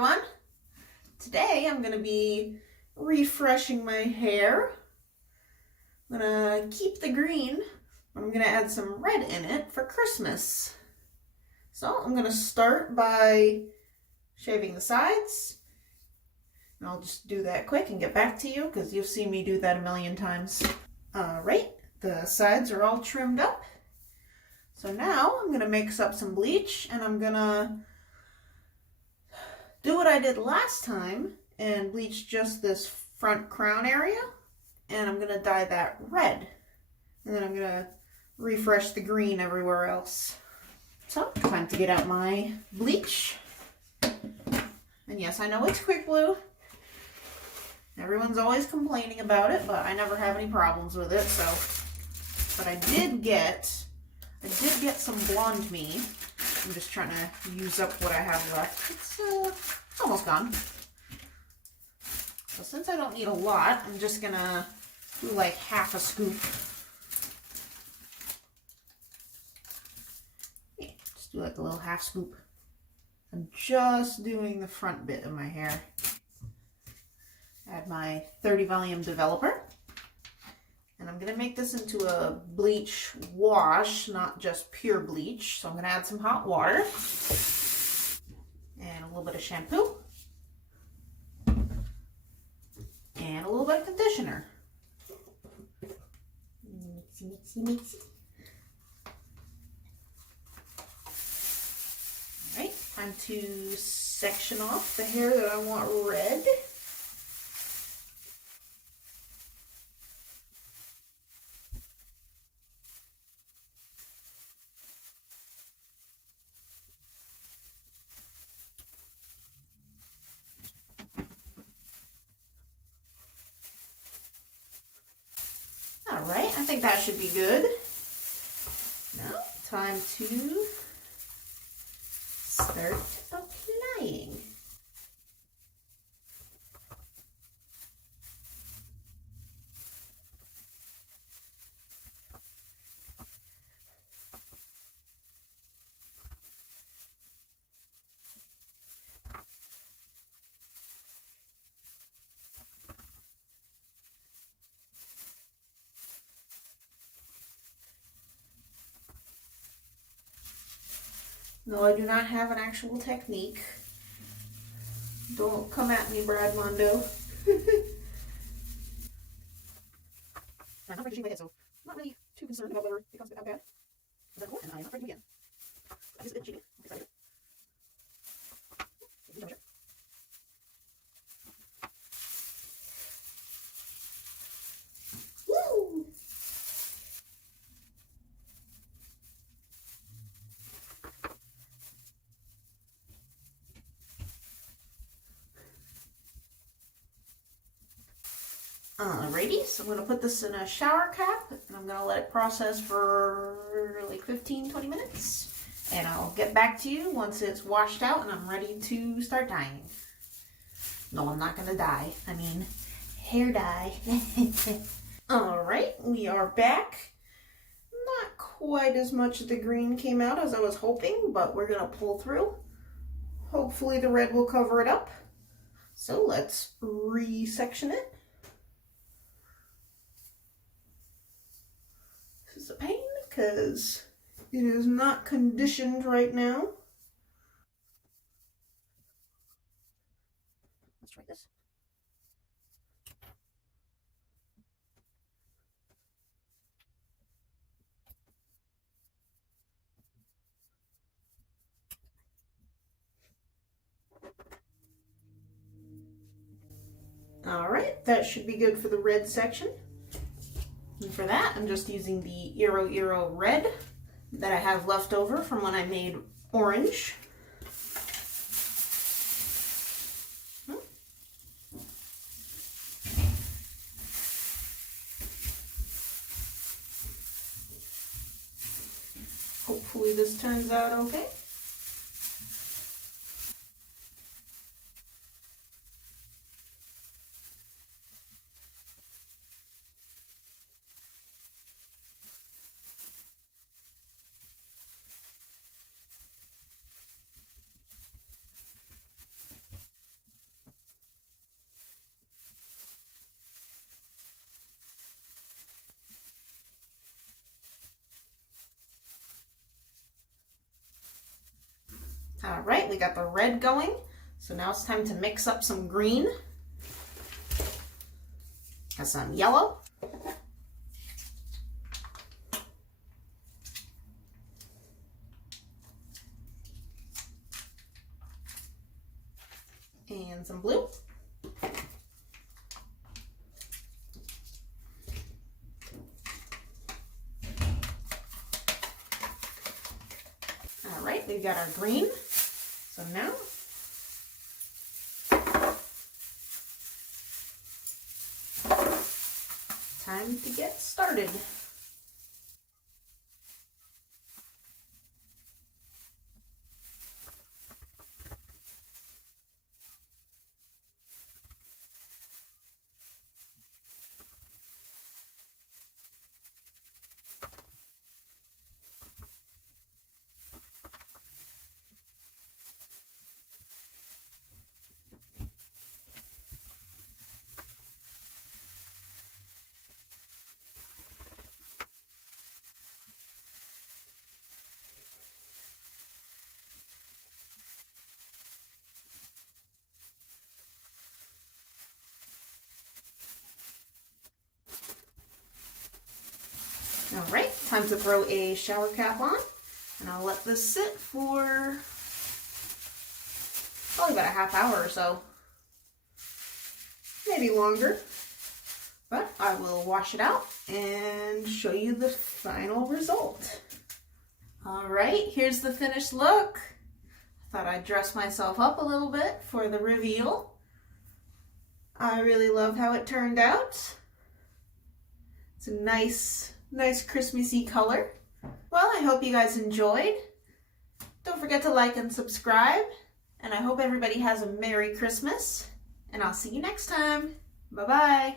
everyone. Today I'm going to be refreshing my hair. I'm going to keep the green, but I'm going to add some red in it for Christmas. So I'm going to start by shaving the sides. And I'll just do that quick and get back to you because you've seen me do that a million times. Alright, the sides are all trimmed up. So now I'm going to mix up some bleach and I'm going to do what I did last time and bleach just this front crown area, and I'm going to dye that red, and then I'm going to refresh the green everywhere else. So, time to get out my bleach. And yes, I know it's quick glue. Everyone's always complaining about it, but I never have any problems with it, so. But I did get some blonde me. I'm just trying to use up what I have left. It's almost gone. So since I don't need a lot, I'm just gonna do like half a scoop. Yeah, just do like a little half scoop. I'm just doing the front bit of my hair. Add my 30 volume developer. And I'm going to make this into a bleach wash, not just pure bleach. So I'm going to add some hot water and a little bit of shampoo and a little bit of conditioner. Mixy, mixy, mixy. All right, time to section off the hair that I want red. All right, I think that should be good. Now, time to start applying. No, I do not have an actual technique. Don't come at me, Brad Mondo. I'm not ready to shave my head, so I'm not really too concerned about whether it comes out bad. And I'm not ready again. That is a bit cheating. Woo! Alrighty, so I'm going to put this in a shower cap and I'm going to let it process for like 15-20 minutes. And I'll get back to you once it's washed out and I'm ready to start dyeing. No, I'm not going to dye. I mean, hair dye. Alright, we are back. Not quite as much of the green came out as I was hoping, but we're going to pull through. Hopefully the red will cover it up. So let's resection it. This is a pain because it is not conditioned right now. Let's try this. All right, that should be good for the red section. And for that, I'm just using the iroiro red that I have left over from when I made orange. Hopefully this turns out okay. All right, we got the red going. So now it's time to mix up some green. Got some yellow. And some blue. All right, we've got our green. So now, time to get started. All right, time to throw a shower cap on, and I'll let this sit for probably about a half hour or so, maybe longer, but I will wash it out and show you the final result. All right, here's the finished look. I thought I'd dress myself up a little bit for the reveal. I really love how it turned out. It's a nice Christmassy color. Well, I hope you guys enjoyed. Don't forget to like and subscribe. And I hope everybody has a Merry Christmas. And I'll see you next time. Bye-bye.